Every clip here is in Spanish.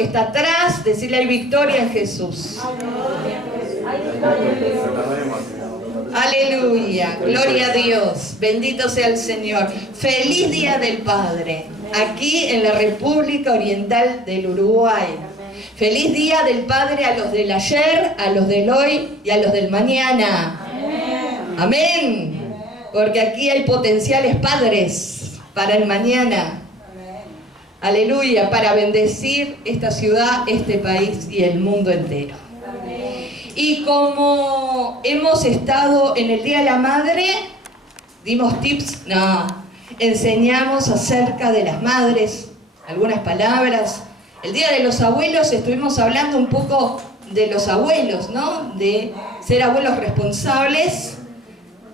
que está atrás, decirle hay victoria en Jesús. Aleluya, gloria a Dios, bendito sea el Señor. Feliz Día del Padre, aquí en la República Oriental del Uruguay. Feliz Día del Padre a los del ayer, a los del hoy y a los del mañana. Amén. Porque aquí hay potenciales padres para el mañana. Aleluya, para bendecir esta ciudad, este país y el mundo entero. Y como hemos estado en el Día de la Madre, dimos tips, enseñamos acerca de las madres, algunas palabras. El Día de los Abuelos estuvimos hablando un poco de los abuelos, ¿no? De ser abuelos responsables.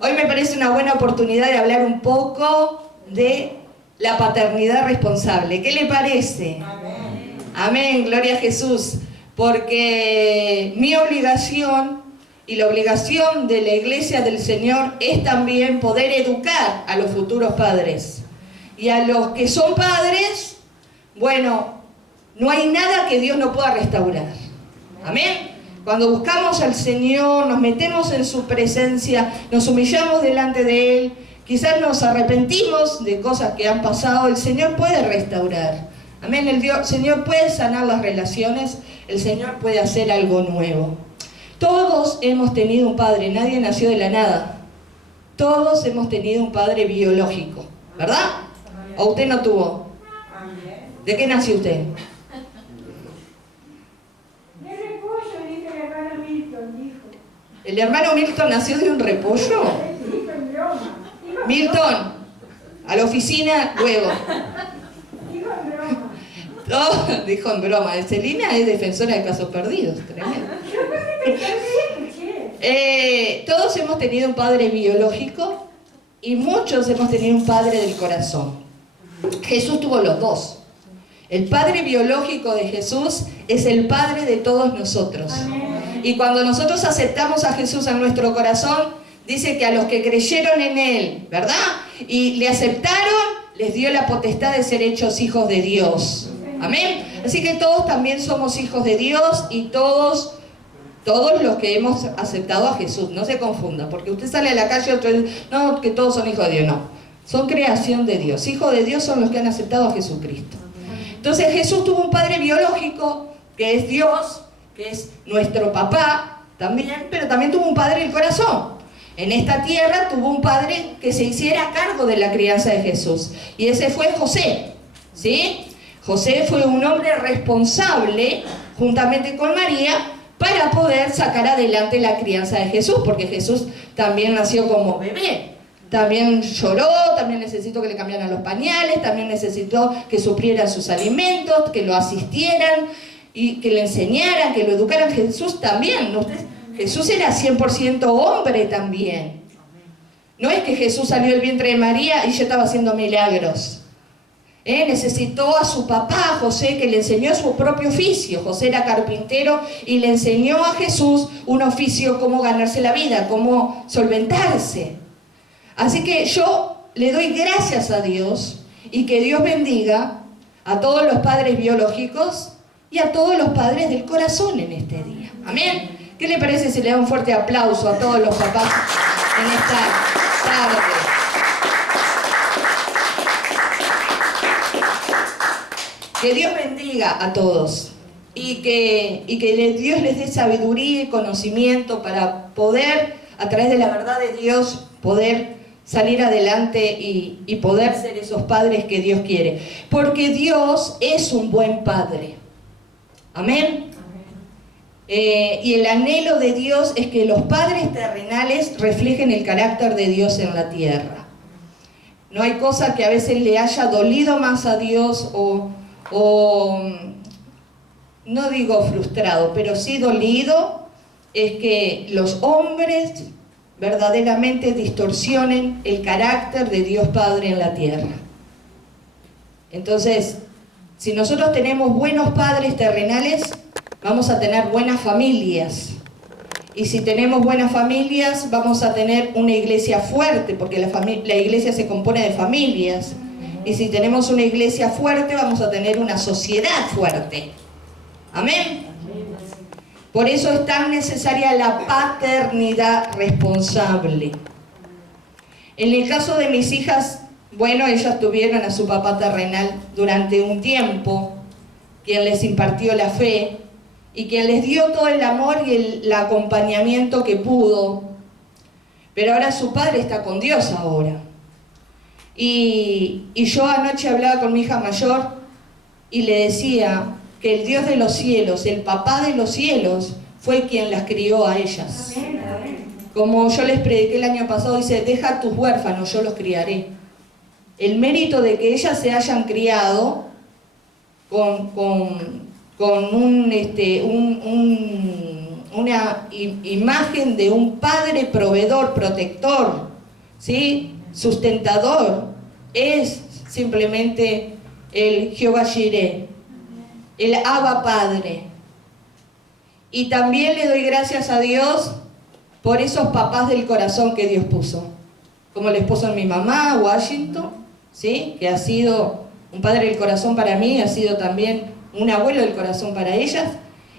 Hoy me parece una buena oportunidad de hablar un poco de la paternidad responsable. ¿Qué le parece? Amén. Amén, gloria a Jesús. Porque mi obligación y la obligación de la Iglesia del Señor es también poder educar a los futuros padres. Y a los que son padres, bueno, no hay nada que Dios no pueda restaurar. Amén. Cuando buscamos al Señor, nos metemos en su presencia, nos humillamos delante de Él, quizás nos arrepentimos de cosas que han pasado, el Señor puede restaurar. Amén. El Señor puede sanar las relaciones, el Señor puede hacer algo nuevo. Todos hemos tenido un padre, nadie nació de la nada. Todos hemos tenido un padre biológico, ¿verdad? ¿O usted no tuvo? ¿De qué nació usted? ¿El hermano Milton nació de un repollo? Milton, a la oficina luego. Oh, dijo en broma. Celina es defensora de casos perdidos. Tremendo. Todos hemos tenido un padre biológico y muchos hemos tenido un padre del corazón. Jesús tuvo los dos. El padre biológico de Jesús es el padre de todos nosotros. Y cuando nosotros aceptamos a Jesús en nuestro corazón, dice que a los que creyeron en Él, ¿verdad? Y le aceptaron, les dio la potestad de ser hechos hijos de Dios. Amén. Así que todos también somos hijos de Dios y todos los que hemos aceptado a Jesús. No se confunda, porque usted sale a la calle y otro dice, no, que todos son hijos de Dios. No, son creación de Dios. Hijos de Dios son los que han aceptado a Jesucristo. Entonces Jesús tuvo un padre biológico, que es Dios, que es nuestro papá también, pero también tuvo un padre del corazón. En esta tierra tuvo un padre que se hiciera cargo de la crianza de Jesús. Y ese fue José, ¿sí? José fue un hombre responsable, juntamente con María, para poder sacar adelante la crianza de Jesús, porque Jesús también nació como bebé. También lloró, también necesitó que le cambiaran los pañales, también necesitó que suplieran sus alimentos, que lo asistieran y que le enseñaran, que lo educaran. Jesús también, ¿no? Jesús era 100% hombre también. No es que Jesús salió del vientre de María y ya estaba haciendo milagros. Necesitó a su papá, José, que le enseñó su propio oficio. José era carpintero y le enseñó a Jesús un oficio, cómo ganarse la vida, cómo solventarse. Así que yo le doy gracias a Dios y que Dios bendiga a todos los padres biológicos y a todos los padres del corazón en este día. Amén. ¿Qué le parece si le da un fuerte aplauso a todos los papás en esta tarde? Que Dios bendiga a todos y que Dios les dé sabiduría y conocimiento para poder, a través de la verdad de Dios, poder salir adelante y poder ser esos padres que Dios quiere. Porque Dios es un buen padre. Amén. Y el anhelo de Dios es que los padres terrenales reflejen el carácter de Dios en la tierra. No hay cosa que a veces le haya dolido más a Dios o no digo frustrado, pero sí dolido, es que los hombres verdaderamente distorsionen el carácter de Dios Padre en la tierra. Entonces, si nosotros tenemos buenos padres terrenales, vamos a tener buenas familias. Y si tenemos buenas familias, vamos a tener una iglesia fuerte, porque la iglesia se compone de familias. Y si tenemos una iglesia fuerte, vamos a tener una sociedad fuerte. Amén. Por eso es tan necesaria la paternidad responsable. En el caso de mis hijas, bueno, ellas tuvieron a su papá terrenal durante un tiempo, quien les impartió la fe y quien les dio todo el amor y el acompañamiento que pudo. Pero ahora su padre está con Dios ahora. Y yo anoche hablaba con mi hija mayor y le decía que el Dios de los cielos, el papá de los cielos, fue quien las crió a ellas. Como yo les prediqué el año pasado, dice, deja a tus huérfanos, yo los criaré. El mérito de que ellas se hayan criado con una imagen de un padre proveedor, protector, ¿sí? Sustentador, es simplemente el Jehová Jireh, el Abba Padre. Y también le doy gracias a Dios por esos papás del corazón que Dios puso, como el esposo de mi mamá, Washington, ¿sí? Que ha sido un padre del corazón para mí, ha sido también un abuelo del corazón para ellas,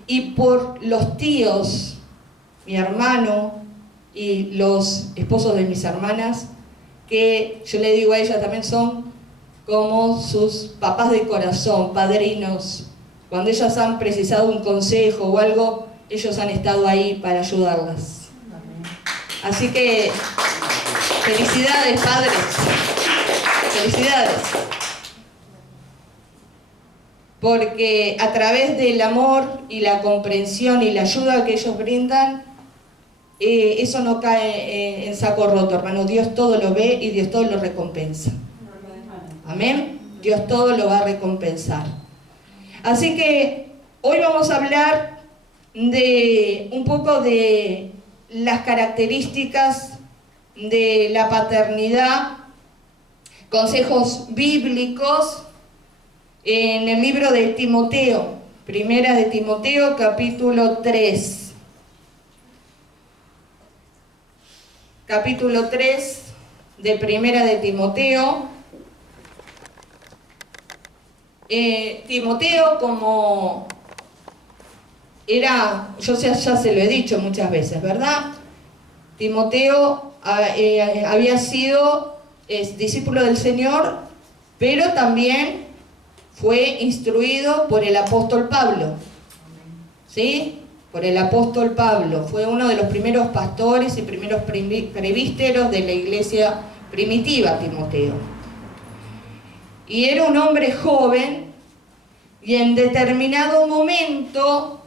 y por los tíos, mi hermano y los esposos de mis hermanas, que yo le digo a ellas también son como sus papás de corazón, padrinos. Cuando ellas han precisado un consejo o algo, ellos han estado ahí para ayudarlas. Así que, felicidades, padres. Felicidades. Porque a través del amor y la comprensión y la ayuda que ellos brindan, eso no cae en saco roto, hermano. Dios todo lo ve y Dios todo lo recompensa. Amén. Dios todo lo va a recompensar. Así que hoy vamos a hablar de un poco de las características de la paternidad, consejos bíblicos en el libro de Timoteo, primera de Timoteo, capítulo 3. Capítulo 3 de primera de Timoteo. Timoteo, como era, yo ya se lo he dicho muchas veces, ¿verdad? Timoteo había sido discípulo del Señor, pero también fue instruido por el apóstol Pablo, ¿sí? Por el apóstol Pablo. Fue uno de los primeros pastores y primeros presbíteros de la iglesia primitiva, Timoteo. Y era un hombre joven, y en determinado momento,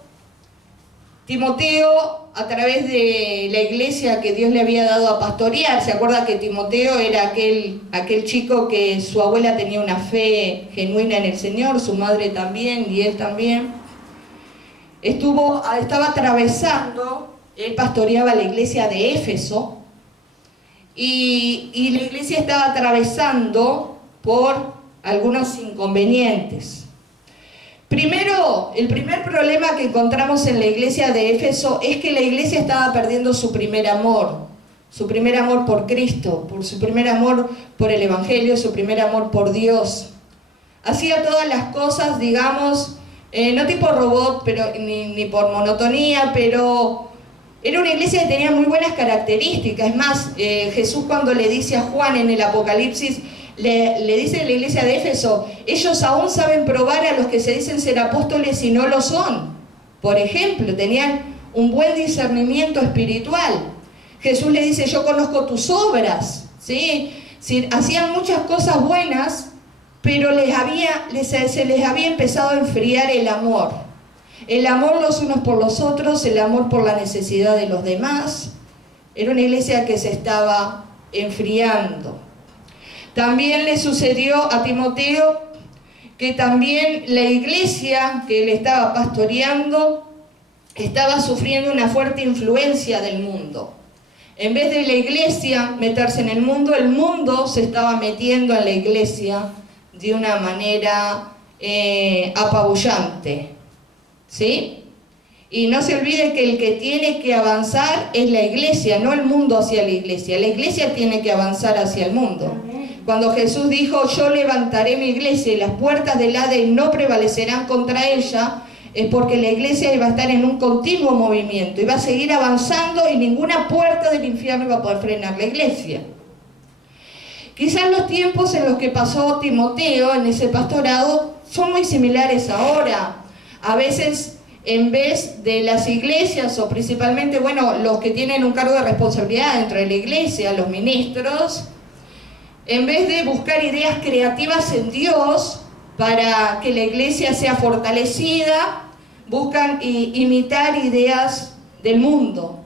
Timoteo, a través de la iglesia que Dios le había dado a pastorear, ¿se acuerda que Timoteo era aquel chico que su abuela tenía una fe genuina en el Señor, su madre también, y él también? Estaba atravesando, él pastoreaba la iglesia de Éfeso, y la iglesia estaba atravesando por algunos inconvenientes. Primero, el primer problema que encontramos en la iglesia de Éfeso es que la iglesia estaba perdiendo su primer amor por Cristo, por su primer amor por el Evangelio, su primer amor por Dios. Hacía todas las cosas, digamos, no tipo robot, pero ni por monotonía, pero era una iglesia que tenía muy buenas características. Es más, Jesús, cuando le dice a Juan en el Apocalipsis, le dice a la iglesia de Éfeso, ellos aún saben probar a los que se dicen ser apóstoles y no lo son. Por ejemplo, tenían un buen discernimiento espiritual. Jesús le dice, yo conozco tus obras, ¿sí? Sí, hacían muchas cosas buenas, pero se les había empezado a enfriar el amor. El amor los unos por los otros, el amor por la necesidad de los demás. Era una iglesia que se estaba enfriando. También le sucedió a Timoteo que también la iglesia que él estaba pastoreando estaba sufriendo una fuerte influencia del mundo. En vez de la iglesia meterse en el mundo se estaba metiendo en la iglesia de una manera apabullante, ¿sí? Y no se olvide que el que tiene que avanzar es la iglesia, no el mundo hacia la iglesia. La iglesia tiene que avanzar hacia el mundo. Cuando Jesús dijo, yo levantaré mi iglesia y las puertas del Hades no prevalecerán contra ella, es porque la iglesia iba a estar en un continuo movimiento, iba a seguir avanzando y ninguna puerta del infierno iba a poder frenar la iglesia. Quizás los tiempos en los que pasó Timoteo en ese pastorado son muy similares ahora. A veces, en vez de las iglesias, o principalmente, bueno, los que tienen un cargo de responsabilidad dentro de la iglesia, los ministros, en vez de buscar ideas creativas en Dios para que la iglesia sea fortalecida, buscan imitar ideas del mundo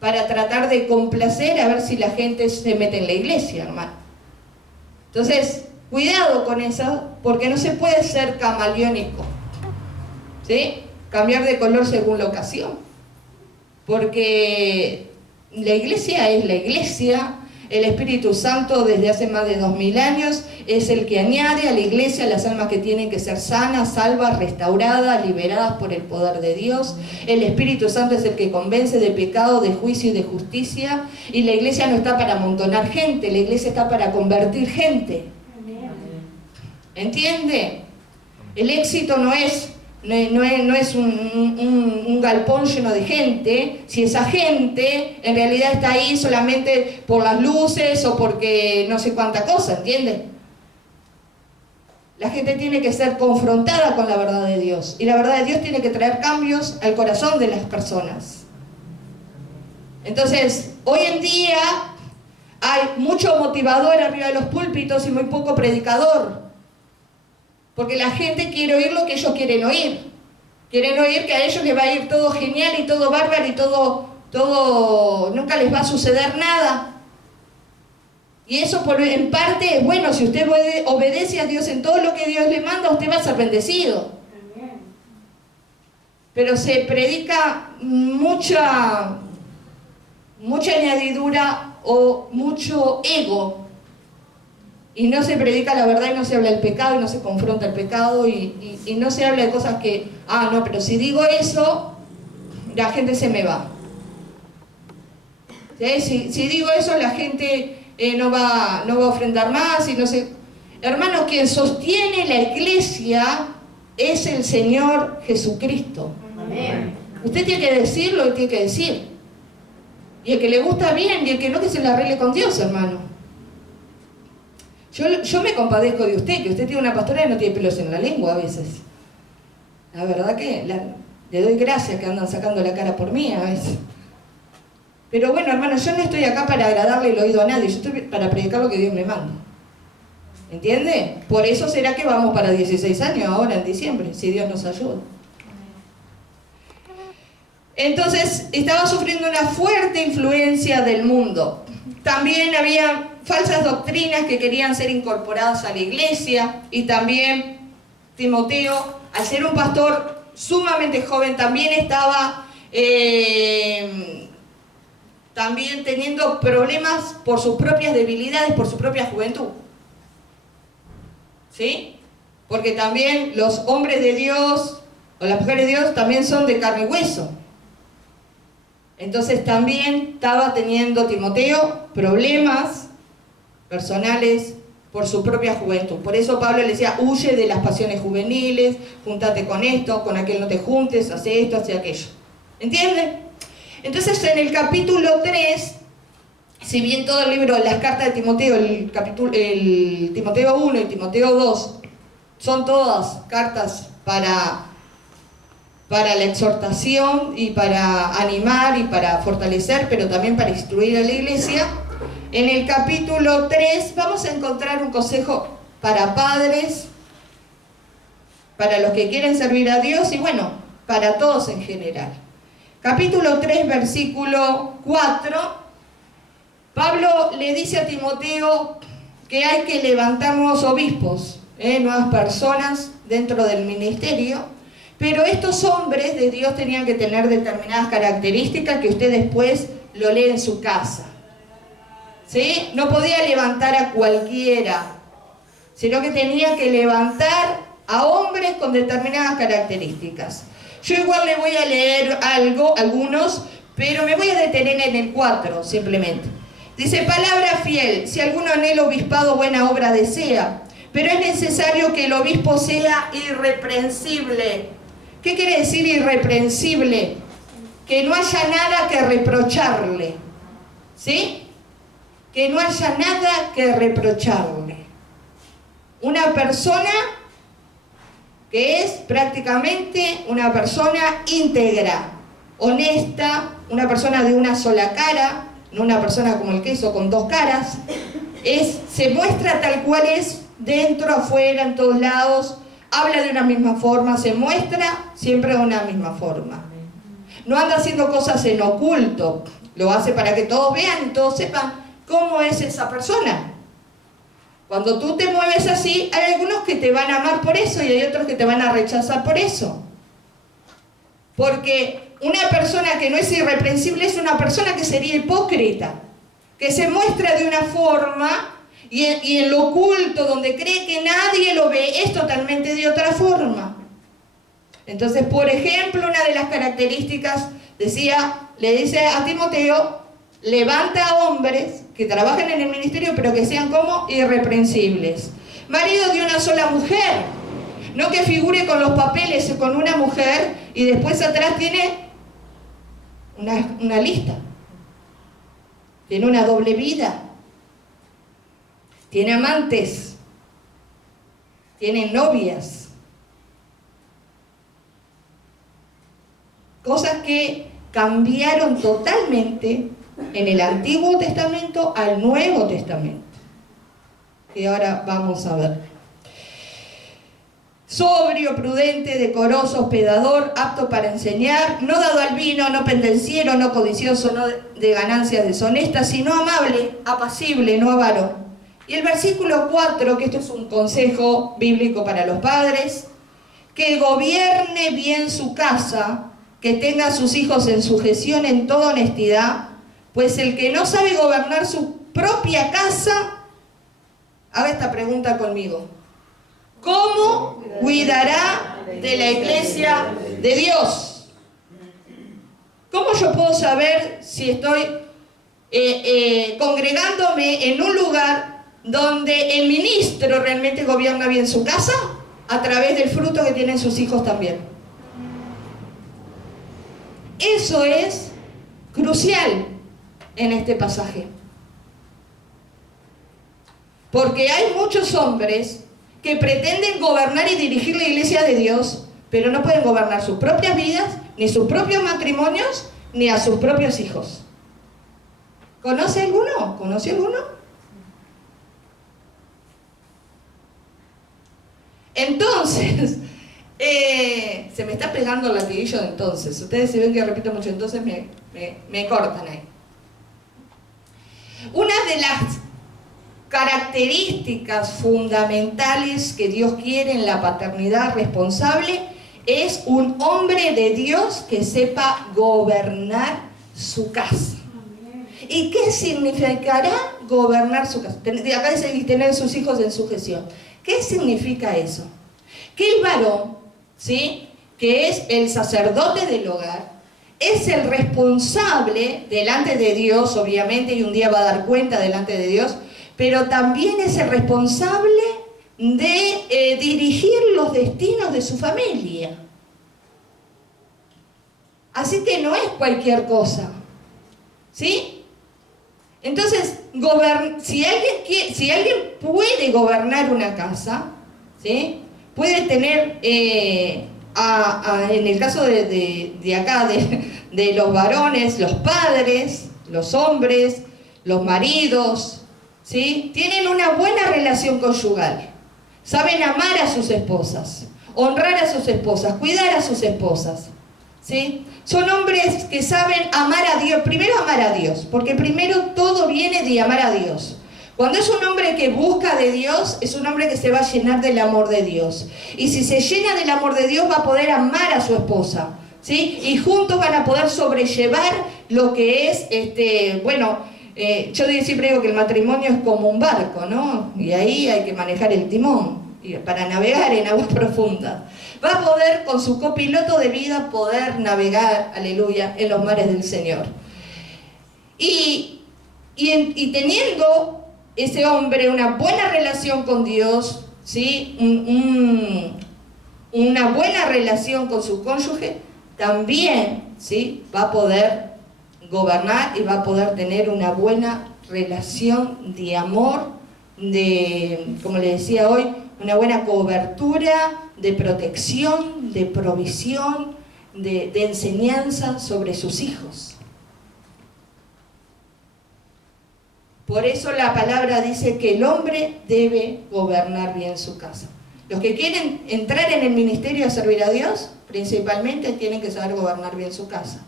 para tratar de complacer a ver si la gente se mete en la iglesia, hermano. Entonces, cuidado con eso, porque no se puede ser camaleónico, ¿sí? Cambiar de color según la ocasión, porque la iglesia es la iglesia. El Espíritu Santo desde hace más de 2000 años es el que añade a la iglesia las almas que tienen que ser sanas, salvas, restauradas, liberadas por el poder de Dios. El Espíritu Santo es el que convence de pecado, de juicio y de justicia. Y la iglesia no está para amontonar gente, la iglesia está para convertir gente. ¿Entiende? El éxito no es un galpón lleno de gente, si esa gente en realidad está ahí solamente por las luces o porque no sé cuánta cosa, ¿entiende? La gente tiene que ser confrontada con la verdad de Dios, y la verdad de Dios tiene que traer cambios al corazón de las personas. Entonces, hoy en día hay mucho motivador arriba de los púlpitos y muy poco predicador. Porque la gente quiere oír lo que ellos quieren oír. Quieren oír que a ellos les va a ir todo genial y todo bárbaro y todo nunca les va a suceder nada. Y eso en parte es bueno. Si usted obedece a Dios en todo lo que Dios le manda, usted va a ser bendecido. Pero se predica mucha añadidura o mucho ego. Y no se predica la verdad y no se habla del pecado y no se confronta el pecado y no se habla de cosas que, no, pero si digo eso, la gente se me va. ¿Sí? Si digo eso, la gente no va a ofrendar más y no sé. Hermanos, quien sostiene la iglesia es el Señor Jesucristo. Amén. Usted tiene que decir lo que tiene que decir. Y el que le gusta bien y el que no, que se la arregle con Dios, hermano. Yo me compadezco de usted, que usted tiene una pastora y no tiene pelos en la lengua a veces. La verdad que le doy gracias que andan sacando la cara por mí a veces. Pero bueno, hermano, yo no estoy acá para agradarle el oído a nadie, yo estoy para predicar lo que Dios me manda. ¿Entiende? Por eso será que vamos para 16 años ahora en diciembre, si Dios nos ayuda. Entonces, estaba sufriendo una fuerte influencia del mundo. También había falsas doctrinas que querían ser incorporadas a la iglesia, y también Timoteo, al ser un pastor sumamente joven, también estaba también teniendo problemas por sus propias debilidades, por su propia juventud. ¿Sí? Porque también los hombres de Dios o las mujeres de Dios también son de carne y hueso. Entonces también estaba teniendo Timoteo problemas personales por su propia juventud. Por eso Pablo le decía, huye de las pasiones juveniles, júntate con esto, con aquel no te juntes, hace esto, hace aquello. ¿Entiende? Entonces en el capítulo 3, si bien todo el libro, las cartas de Timoteo, el Timoteo 1 y Timoteo 2, son todas cartas para la exhortación y para animar y para fortalecer, pero también para instruir a la iglesia. En el capítulo 3 vamos a encontrar un consejo para padres, para los que quieren servir a Dios y bueno, para todos en general. Capítulo 3, versículo 4, Pablo le dice a Timoteo que hay que levantar nuevos obispos, nuevas personas dentro del ministerio. Pero estos hombres de Dios tenían que tener determinadas características que usted después lo lee en su casa. ¿Sí? No podía levantar a cualquiera, sino que tenía que levantar a hombres con determinadas características. Yo igual le voy a leer algunos, pero me voy a detener en el 4 simplemente. Dice, palabra fiel, si alguno anhela obispado, buena obra desea. pero es necesario que el obispo sea irreprensible. ¿Qué quiere decir irreprensible? Que no haya nada que reprocharle, ¿sí? Que no haya nada que reprocharle. Una persona que es prácticamente una persona íntegra, honesta, una persona de una sola cara, no una persona como el queso con dos caras, se muestra tal cual es, dentro, afuera, en todos lados, habla de una misma forma, se muestra siempre de una misma forma. No anda haciendo cosas en oculto, lo hace para que todos vean y todos sepan cómo es esa persona. Cuando tú te mueves así, hay algunos que te van a amar por eso y hay otros que te van a rechazar por eso. Porque una persona que no es irreprensible es una persona que sería hipócrita, que se muestra de una forma y en lo oculto, donde cree que nadie lo ve, es totalmente de otra forma. Entonces, por ejemplo, una de las características, le dice a Timoteo, levanta hombres que trabajen en el ministerio, pero que sean como irreprensibles. Marido de una sola mujer, no que figure con los papeles con una mujer y después atrás tiene una lista. Tiene una doble vida. Tiene amantes. Tiene novias. Cosas que cambiaron totalmente en el Antiguo Testamento al Nuevo Testamento. Y ahora vamos a ver. Sobrio, prudente, decoroso, hospedador, apto para enseñar, no dado al vino, no pendenciero, no codicioso, no de ganancias deshonestas, sino amable, apacible, no avaro. Y el versículo 4, que esto es un consejo bíblico para los padres, que gobierne bien su casa, que tenga a sus hijos en sujeción en toda honestidad, pues el que no sabe gobernar su propia casa, haga esta pregunta conmigo. ¿Cómo cuidará de la iglesia de Dios? ¿Cómo yo puedo saber si estoy congregándome en un lugar donde el ministro realmente gobierna bien su casa? A través del fruto que tienen sus hijos también. Eso es crucial en este pasaje. Porque hay muchos hombres que pretenden gobernar y dirigir la iglesia de Dios, pero no pueden gobernar sus propias vidas, ni sus propios matrimonios, ni a sus propios hijos. ¿Conoce alguno? ¿Conoce alguno? Entonces, se me está pegando el latiguillo de entonces. Ustedes si ven que repito mucho, entonces me cortan ahí. Una de las características fundamentales que Dios quiere en la paternidad responsable es un hombre de Dios que sepa gobernar su casa. ¿Y qué significará gobernar su casa? Acá dice tener sus hijos en sujeción. ¿Qué significa eso? Que el varón, ¿sí?, que es el sacerdote del hogar, es el responsable delante de Dios, obviamente, y un día va a dar cuenta delante de Dios, pero también es el responsable de dirigir los destinos de su familia. Así que no es cualquier cosa, ¿sí? Entonces, si alguien puede gobernar una casa, ¿sí?, puede tener, en el caso de acá, de los varones, los padres, los hombres, los maridos, ¿sí?, tienen una buena relación conyugal, saben amar a sus esposas, honrar a sus esposas, cuidar a sus esposas, ¿sí? Son hombres que saben amar a Dios, primero amar a Dios, porque primero todo viene de amar a Dios. Cuando es un hombre que busca de Dios, es un hombre que se va a llenar del amor de Dios. Y si se llena del amor de Dios, va a poder amar a su esposa, ¿sí? Y juntos van a poder sobrellevar lo que es, yo siempre digo que el matrimonio es como un barco, ¿no? Y ahí hay que manejar el timón para navegar en aguas profundas. Va a poder, con su copiloto de vida, poder navegar, aleluya, en los mares del Señor. Y teniendo ese hombre una buena relación con Dios, ¿sí? Una buena relación con su cónyuge, también, ¿sí? Va a poder gobernar y va a poder tener una buena relación de amor, de, como le decía hoy, una buena cobertura, de protección, de provisión, de enseñanza sobre sus hijos. Por eso la palabra dice que el hombre debe gobernar bien su casa. Los que quieren entrar en el ministerio a servir a Dios, principalmente tienen que saber gobernar bien su casa.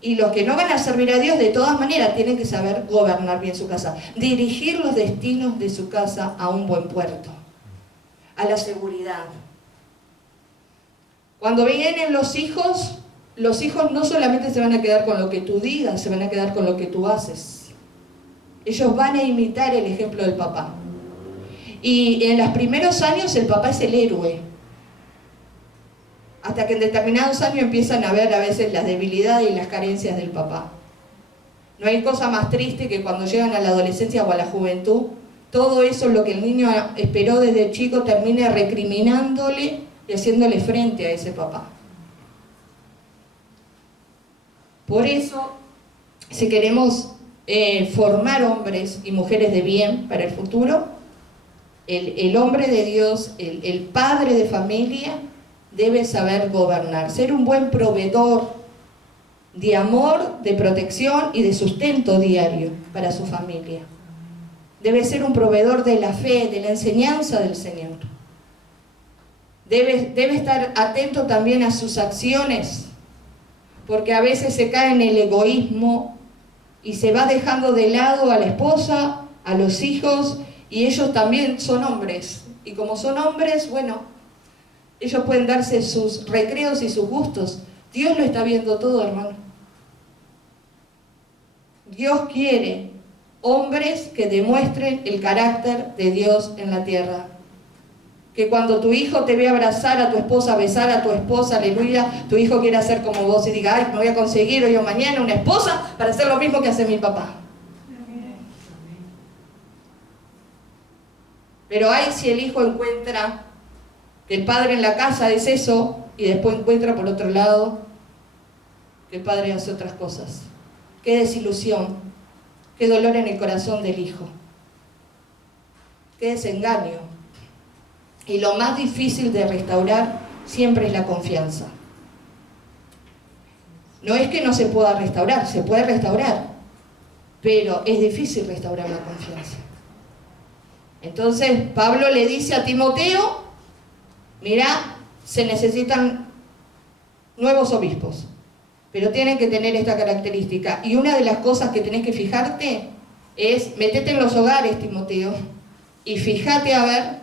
Y los que no van a servir a Dios, de todas maneras, tienen que saber gobernar bien su casa. Dirigir los destinos de su casa a un buen puerto, a la seguridad. Cuando vienen los hijos no solamente se van a quedar con lo que tú digas, se van a quedar con lo que tú haces. Ellos van a imitar el ejemplo del papá. Y en los primeros años el papá es el héroe. Hasta que en determinados años empiezan a ver a veces las debilidades y las carencias del papá. No hay cosa más triste que cuando llegan a la adolescencia o a la juventud, todo eso, lo que el niño esperó desde chico, termine recriminándole y haciéndole frente a ese papá. Por eso, si queremos formar hombres y mujeres de bien para el futuro, el hombre de Dios, el padre de familia, debe saber gobernar, ser un buen proveedor de amor, de protección y de sustento diario para su familia. Debe ser un proveedor de la fe, de la enseñanza del Señor. Debe estar atento también a sus acciones, porque a veces se cae en el egoísmo y se va dejando de lado a la esposa, a los hijos, y ellos también son hombres. Y como son hombres, bueno, ellos pueden darse sus recreos y sus gustos. Dios lo está viendo todo, hermano. Dios quiere hombres que demuestren el carácter de Dios en la tierra. Que cuando tu hijo te ve abrazar a tu esposa, besar a tu esposa, aleluya, tu hijo quiera ser como vos y diga, ay, me voy a conseguir hoy o mañana una esposa para hacer lo mismo que hace mi papá. Pero ay, si el hijo encuentra que el padre en la casa es eso y después encuentra por otro lado que el padre hace otras cosas. Qué desilusión, qué dolor en el corazón del hijo, qué desengaño. Y lo más difícil de restaurar siempre es la confianza. No es que no se pueda restaurar, se puede restaurar, pero es difícil restaurar la confianza. Entonces Pablo le dice a Timoteo, mira, se necesitan nuevos obispos, pero tienen que tener esta característica. Y una de las cosas que tenés que fijarte es, metete en los hogares, Timoteo, y fíjate a ver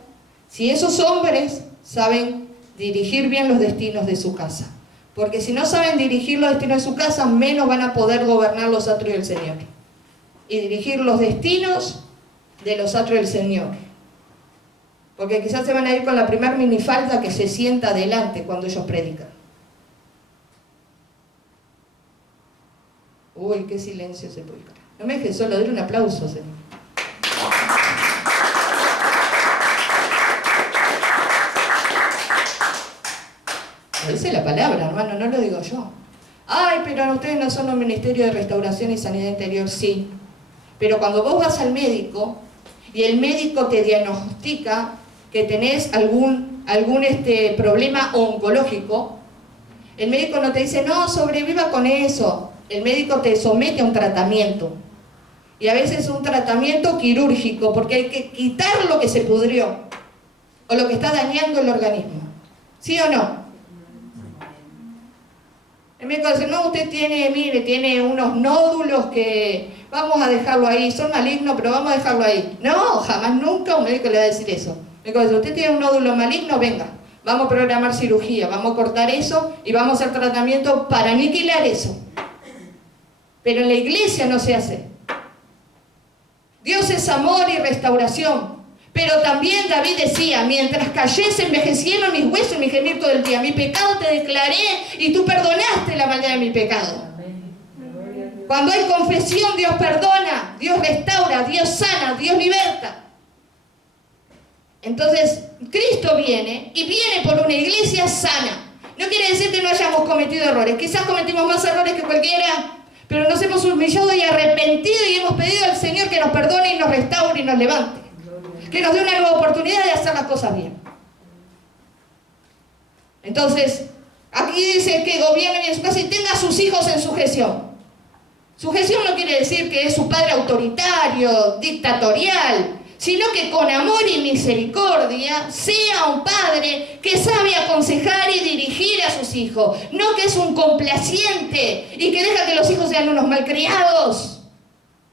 si esos hombres saben dirigir bien los destinos de su casa. Porque si no saben dirigir los destinos de su casa, menos van a poder gobernar los atrios del Señor. Y dirigir los destinos de los atrios del Señor. Porque quizás se van a ir con la primer minifalda que se sienta adelante cuando ellos predican. Uy, qué silencio se puede. No me dejes solo, dale un aplauso, Señor. Lo dice la palabra, hermano, no lo digo yo. Ay, pero ustedes no son un ministerio de restauración y sanidad interior. Sí, pero cuando vos vas al médico y el médico te diagnostica que tenés algún problema oncológico, el médico no te dice, no, sobreviva con eso. El médico te somete a un tratamiento. Y a veces un tratamiento quirúrgico, porque hay que quitar lo que se pudrió o lo que está dañando el organismo. ¿Sí o no? El médico dice, no, usted tiene unos nódulos que vamos a dejarlo ahí, son malignos, pero vamos a dejarlo ahí. No, jamás nunca un médico le va a decir eso. El médico dice, usted tiene un nódulo maligno, venga, vamos a programar cirugía, vamos a cortar eso y vamos a hacer tratamiento para aniquilar eso. Pero en la iglesia no se hace. Dios es amor y restauración. Pero también David decía, mientras cayese envejecieron mis huesos y mi gemir todo el día. Mi pecado te declaré y tú perdonaste la maldad de mi pecado. Cuando hay confesión, Dios perdona, Dios restaura, Dios sana, Dios liberta. Entonces, Cristo viene y viene por una iglesia sana. No quiere decir que no hayamos cometido errores. Quizás cometimos más errores que cualquiera, pero nos hemos humillado y arrepentido y hemos pedido al Señor que nos perdone y nos restaure y nos levante. Que nos dé una nueva oportunidad de hacer las cosas bien. Entonces, aquí dice que gobierne bien su casa y tenga a sus hijos en sujeción. Sujeción no quiere decir que es su padre autoritario, dictatorial, sino que con amor y misericordia sea un padre que sabe aconsejar y dirigir a sus hijos, no que es un complaciente y que deja que los hijos sean unos malcriados,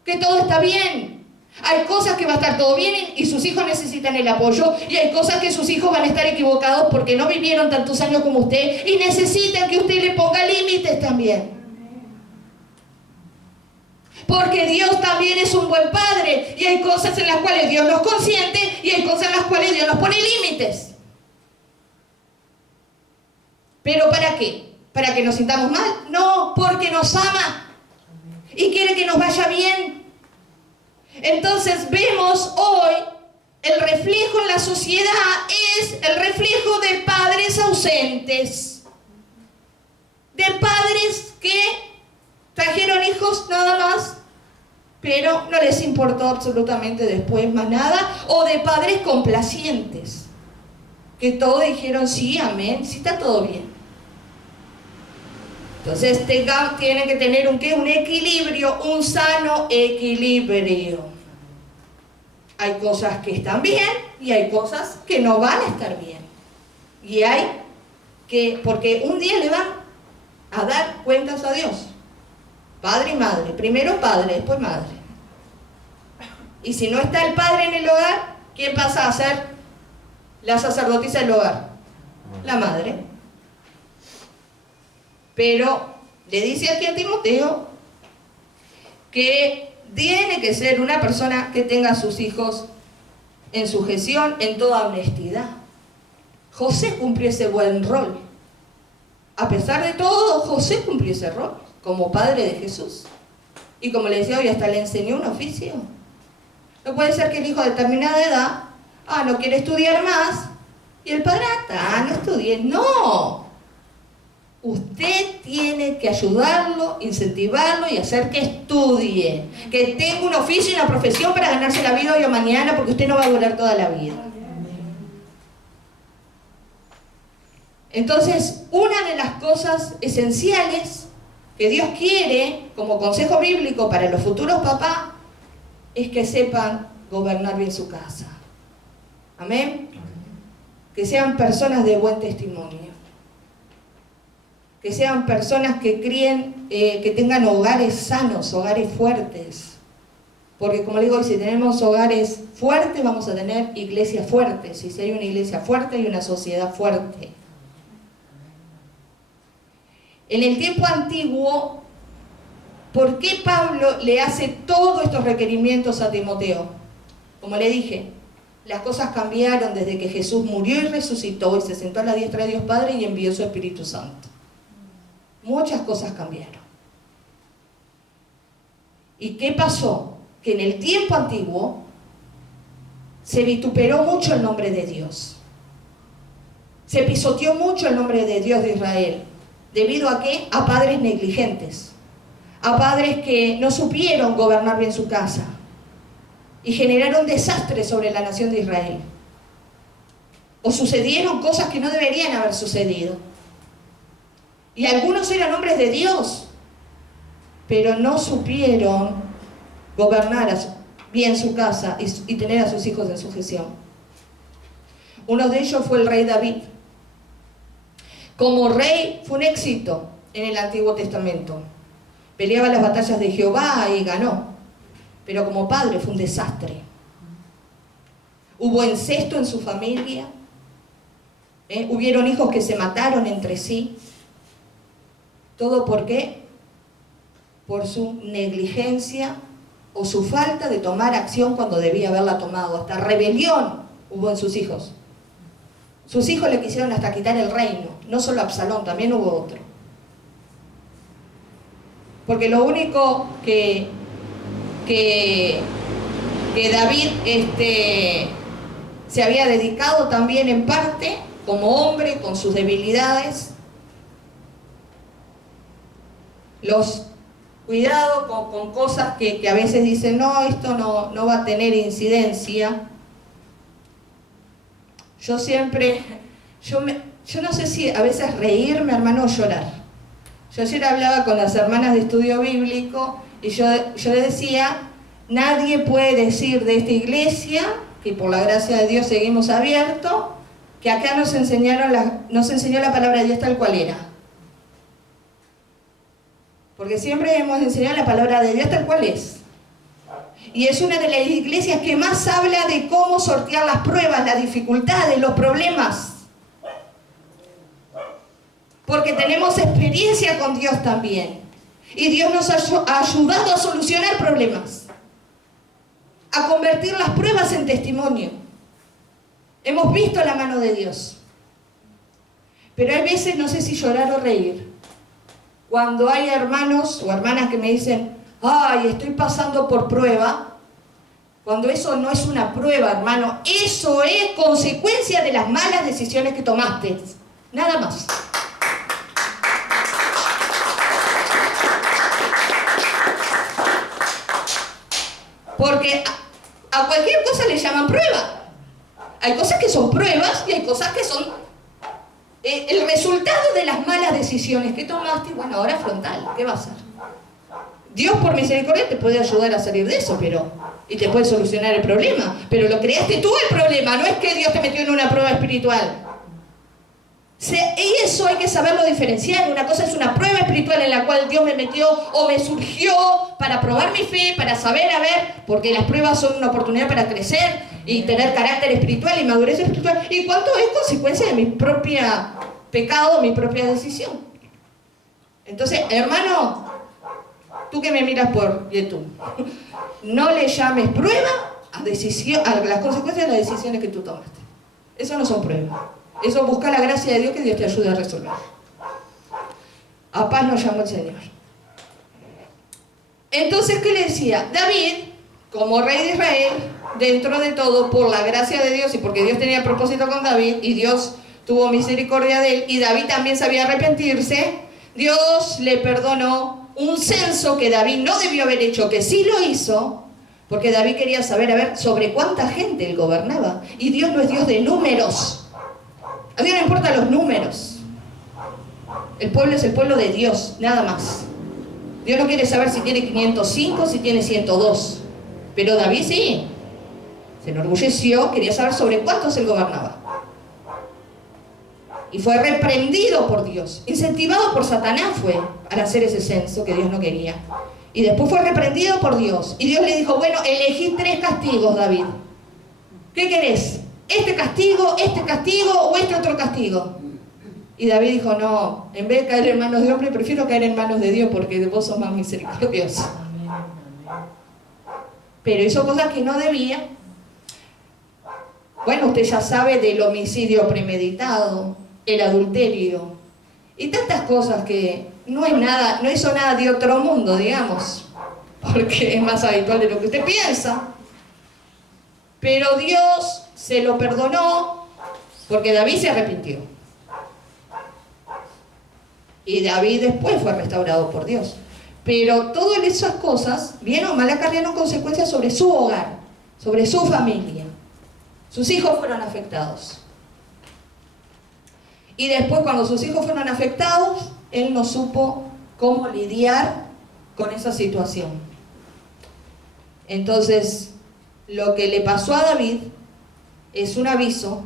que todo está bien. Hay cosas que va a estar todo bien y sus hijos necesitan el apoyo, y hay cosas que sus hijos van a estar equivocados porque no vivieron tantos años como usted y necesitan que usted le ponga límites también. Porque Dios también es un buen padre y hay cosas en las cuales Dios nos consiente y hay cosas en las cuales Dios nos pone límites. ¿Pero para qué? ¿Para que nos sintamos mal? No, porque nos ama y quiere que nos vaya bien. Entonces vemos hoy el reflejo en la sociedad es el reflejo de padres ausentes, de padres que trajeron hijos nada más, pero no les importó absolutamente después más nada, o de padres complacientes, que todos dijeron sí, amén, sí está todo bien. Entonces tienen que tener un equilibrio, un sano equilibrio. Hay cosas que están bien y hay cosas que no van a estar bien. Y hay que, porque un día le van a dar cuentas a Dios. Padre y madre, primero padre, después madre. Y si no está el padre en el hogar, ¿quién pasa a ser la sacerdotisa del hogar? La madre. Pero le dice aquí a Timoteo que tiene que ser una persona que tenga a sus hijos en sujeción, en toda honestidad. José cumplió ese buen rol. A pesar de todo, José cumplió ese rol como padre de Jesús. Y como le decía hoy, hasta le enseñó un oficio. No puede ser que el hijo de determinada edad, no quiere estudiar más, y el padre, no estudie. No. Usted tiene que ayudarlo, incentivarlo y hacer que estudie, que tenga un oficio y una profesión para ganarse la vida hoy o mañana, porque usted no va a durar toda la vida. Entonces, una de las cosas esenciales que Dios quiere como consejo bíblico para los futuros papás es que sepan gobernar bien su casa. Amén. Que sean personas de buen testimonio. Que sean personas que críen, que tengan hogares sanos, hogares fuertes. Porque como le digo, si tenemos hogares fuertes, vamos a tener iglesias fuertes. Y si hay una iglesia fuerte, hay una sociedad fuerte. En el tiempo antiguo, ¿por qué Pablo le hace todos estos requerimientos a Timoteo? Como le dije, las cosas cambiaron desde que Jesús murió y resucitó y se sentó a la diestra de Dios Padre y envió su Espíritu Santo. Muchas cosas cambiaron. ¿Y qué pasó? Que en el tiempo antiguo se vituperó mucho el nombre de Dios. Se pisoteó mucho el nombre de Dios de Israel. ¿Debido a qué? A padres negligentes. A padres que no supieron gobernar bien su casa. Y generaron desastre sobre la nación de Israel. O sucedieron cosas que no deberían haber sucedido. Y algunos eran hombres de Dios, pero no supieron gobernar bien su casa y tener a sus hijos en sujeción. Uno de ellos fue el rey David. Como rey fue un éxito en el Antiguo Testamento. Peleaba las batallas de Jehová y ganó. Pero como padre fue un desastre. Hubo incesto en su familia. Hubieron hijos que se mataron entre sí. ¿Todo por qué? Por su negligencia o su falta de tomar acción cuando debía haberla tomado. Hasta rebelión hubo en sus hijos. Sus hijos le quisieron hasta quitar el reino. No solo Absalón, también hubo otro. Porque lo único que David se había dedicado también en parte, como hombre, con sus debilidades. Cuidado con cosas que a veces dicen, no, esto no va a tener incidencia. Yo no sé si a veces reírme, hermano, o llorar. Yo ayer hablaba con las hermanas de estudio bíblico y yo les decía, nadie puede decir de esta iglesia, que por la gracia de Dios seguimos abiertos, que acá nos enseñó la palabra de Dios tal cual era. Porque siempre hemos enseñado la palabra de Dios tal cual es. Y es una de las iglesias que más habla de cómo sortear las pruebas, las dificultades, los problemas. Porque tenemos experiencia con Dios también. Y Dios nos ha ayudado a solucionar problemas. A convertir las pruebas en testimonio. Hemos visto la mano de Dios. Pero hay veces, no sé si llorar o reír, cuando hay hermanos o hermanas que me dicen, ay, estoy pasando por prueba, cuando eso no es una prueba, hermano, eso es consecuencia de las malas decisiones que tomaste. Nada más. Porque a cualquier cosa le llaman prueba. Hay cosas que son pruebas y hay cosas que son el resultado de las malas decisiones que tomaste. Bueno, ahora frontal, ¿qué va a hacer? Dios por misericordia te puede ayudar a salir de eso, y te puede solucionar el problema. Pero lo creaste tú el problema, no es que Dios te metió en una prueba espiritual. Y eso hay que saberlo diferenciar. Una cosa es una prueba espiritual en la cual Dios me metió o me surgió para probar mi fe, para saber, porque las pruebas son una oportunidad para crecer y tener carácter espiritual y madurez espiritual. Y cuánto es consecuencia de mi propia pecado, mi propia decisión. Entonces, hermano, tú que me miras por YouTube, no le llames prueba a las consecuencias de las decisiones que tú tomaste. Eso no son pruebas. Eso busca la gracia de Dios, que Dios te ayude a resolver. A paz nos llamó el Señor. Entonces, ¿qué le decía? David, como rey de Israel, dentro de todo, por la gracia de Dios y porque Dios tenía propósito con David y Dios tuvo misericordia de él y David también sabía arrepentirse, Dios le perdonó un censo que David no debió haber hecho, que sí lo hizo, porque David quería saber, sobre cuánta gente él gobernaba. Y Dios no es Dios de números. A Dios no importan los números. El pueblo es el pueblo de Dios, nada más. Dios no quiere saber si tiene 505, si tiene 102. Pero David sí. Se enorgulleció, quería saber sobre cuántos él gobernaba. Y fue reprendido por Dios. Incentivado por Satanás fue al hacer ese censo que Dios no quería. Y después fue reprendido por Dios. Y Dios le dijo, bueno, elegí 3 castigos, David. ¿Qué querés? ¿Este castigo o este otro castigo? Y David dijo, no, en vez de caer en manos de hombre, prefiero caer en manos de Dios, porque de vos sos más misericordioso. Pero hizo cosas que no debía. Bueno, usted ya sabe del homicidio premeditado, el adulterio, y tantas cosas que no hizo nada de otro mundo, digamos, porque es más habitual de lo que usted piensa. Pero Dios se lo perdonó porque David se arrepintió. Y David después fue restaurado por Dios. Pero todas esas cosas, bien o mal, acarrearon consecuencias sobre su hogar, sobre su familia. Sus hijos fueron afectados. Y después, cuando sus hijos fueron afectados, él no supo cómo lidiar con esa situación. Entonces, lo que le pasó a David es un aviso,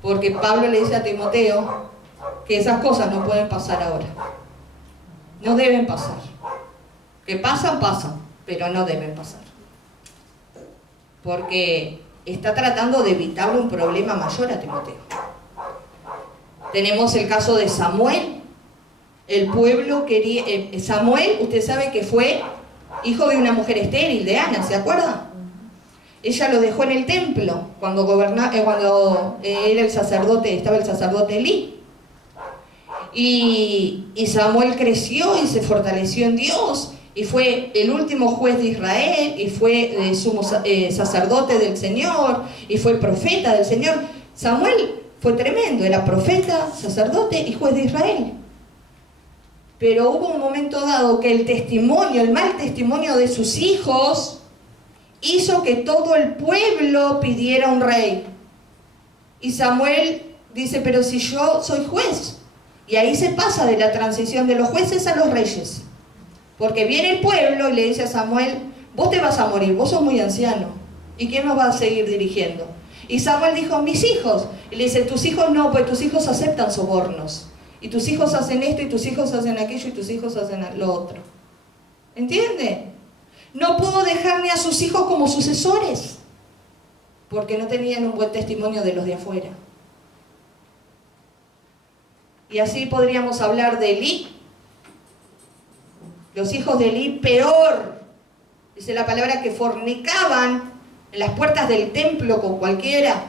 porque Pablo le dice a Timoteo que esas cosas no pueden pasar ahora. No deben pasar. Que pasan, pero no deben pasar. Porque está tratando de evitarle un problema mayor a Timoteo. Tenemos el caso de Samuel. El pueblo quería... Samuel, usted sabe que fue hijo de una mujer estéril, de Ana, ¿se acuerda? Ella lo dejó en el templo cuando era el sacerdote, estaba el sacerdote Elí. Y Samuel creció y se fortaleció en Dios y fue el último juez de Israel, y fue sumo sacerdote del Señor, y fue profeta del Señor. Samuel fue tremendo, era profeta, sacerdote y juez de Israel. Pero hubo un momento dado que el testimonio, el mal testimonio de sus hijos, hizo que todo el pueblo pidiera un rey. Y Samuel dice, pero si yo soy juez. Y ahí se pasa de la transición de los jueces a los reyes. Porque viene el pueblo y le dice a Samuel, vos te vas a morir, vos sos muy anciano. ¿Y quién nos va a seguir dirigiendo? Y Samuel dijo, mis hijos. Y le dice, tus hijos no, pues tus hijos aceptan sobornos. Y tus hijos hacen esto, y tus hijos hacen aquello, y tus hijos hacen lo otro. ¿Entiende? No pudo dejar ni a sus hijos como sucesores, porque no tenían un buen testimonio de los de afuera. Y así podríamos hablar de Elí. Los hijos de Elí, peor. Dice la palabra que fornicaban en las puertas del templo con cualquiera.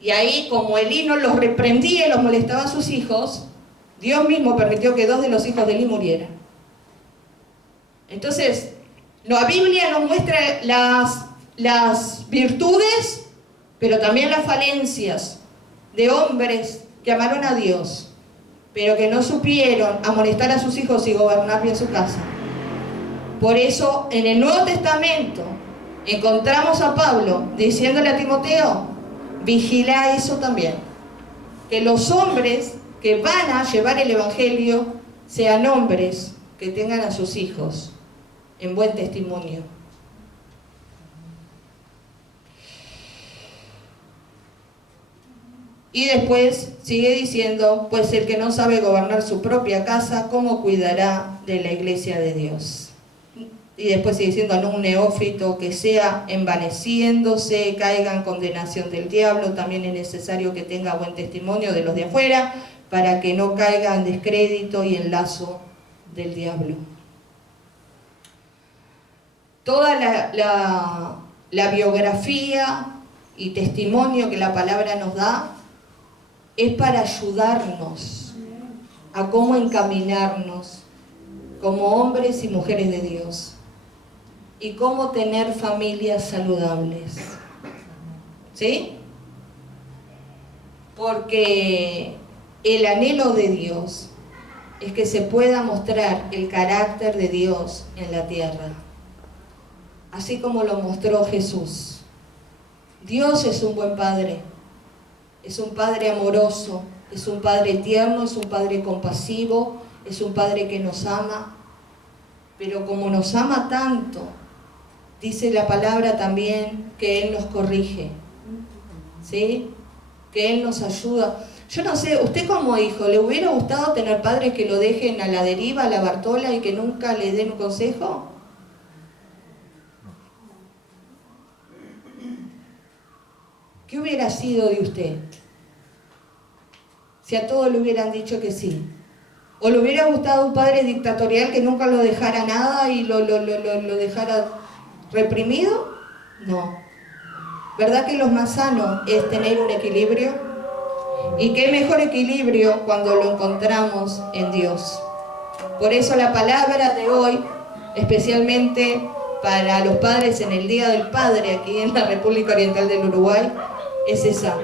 Y ahí, como Elí no los reprendía y los molestaba a sus hijos, Dios mismo permitió que 2 de los hijos de Elí murieran. Entonces, la Biblia nos muestra las virtudes, pero también las falencias de hombres que amaron a Dios, pero que no supieron amonestar a sus hijos y gobernar bien su casa. Por eso, en el Nuevo Testamento, encontramos a Pablo diciéndole a Timoteo, vigila eso también, que los hombres que van a llevar el Evangelio sean hombres que tengan a sus hijos en buen testimonio. Y después sigue diciendo, pues el que no sabe gobernar su propia casa, ¿cómo cuidará de la iglesia de Dios? Y después sigue diciendo, no un neófito que sea envaneciéndose, caiga en condenación del diablo. También es necesario que tenga buen testimonio de los de afuera, para que no caiga en descrédito y en lazo del diablo. Toda la biografía y testimonio que la palabra nos da es para ayudarnos a cómo encaminarnos como hombres y mujeres de Dios y cómo tener familias saludables. ¿Sí? Porque el anhelo de Dios es que se pueda mostrar el carácter de Dios en la tierra, así como lo mostró Jesús. Dios es un buen Padre, es un Padre amoroso, es un Padre tierno, es un Padre compasivo, es un Padre que nos ama, pero como nos ama tanto, dice la palabra también que Él nos corrige, ¿sí? Que Él nos ayuda. Yo no sé, usted como hijo, ¿le hubiera gustado tener padres que lo dejen a la deriva, a la Bartola, y que nunca le den un consejo? ¿Qué hubiera sido de usted si a todos le hubieran dicho que sí? ¿O le hubiera gustado un padre dictatorial que nunca lo dejara nada y lo dejara reprimido? No. ¿Verdad que lo más sano es tener un equilibrio? Y qué mejor equilibrio cuando lo encontramos en Dios. Por eso la palabra de hoy, especialmente para los padres en el Día del Padre aquí en la República Oriental del Uruguay, es esa.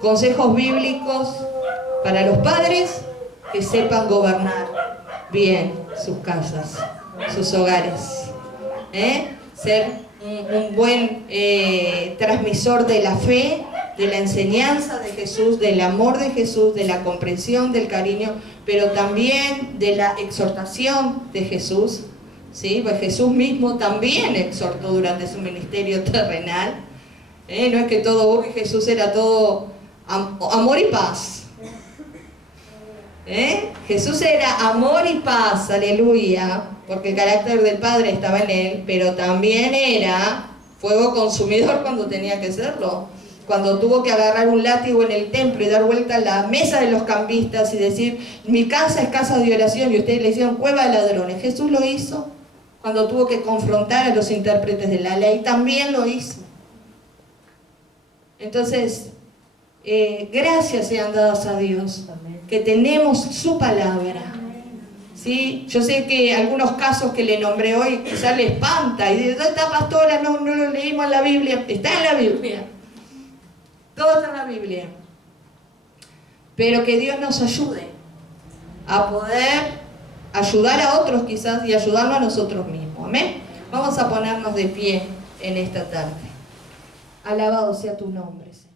Consejos bíblicos para los padres que sepan gobernar bien sus casas, sus hogares. Ser un buen transmisor de la fe, de la enseñanza de Jesús, del amor de Jesús, de la comprensión, del cariño, pero también de la exhortación de Jesús, ¿sí? Pues Jesús mismo también exhortó durante su ministerio terrenal. No es que todo Jesús era todo amor y paz. Jesús era amor y paz, aleluya, porque el carácter del Padre estaba en Él, pero también era fuego consumidor cuando tenía que serlo. Cuando tuvo que agarrar un látigo en el templo y dar vuelta a la mesa de los cambistas y decir, mi casa es casa de oración, y ustedes le hicieron cueva de ladrones. Jesús lo hizo. Cuando tuvo que confrontar a los intérpretes de la ley, también lo hizo. Entonces, gracias sean dadas a Dios, que tenemos su palabra, ¿sí? Yo sé que algunos casos que le nombré hoy quizás le espanta y dice, ¿dónde está pastora? No lo leímos en la Biblia. Está en la Biblia. Todo está en la Biblia. Pero que Dios nos ayude a poder ayudar a otros quizás y ayudarnos a nosotros mismos. Amén. Vamos a ponernos de pie en esta tarde. Alabado sea tu nombre, Señor.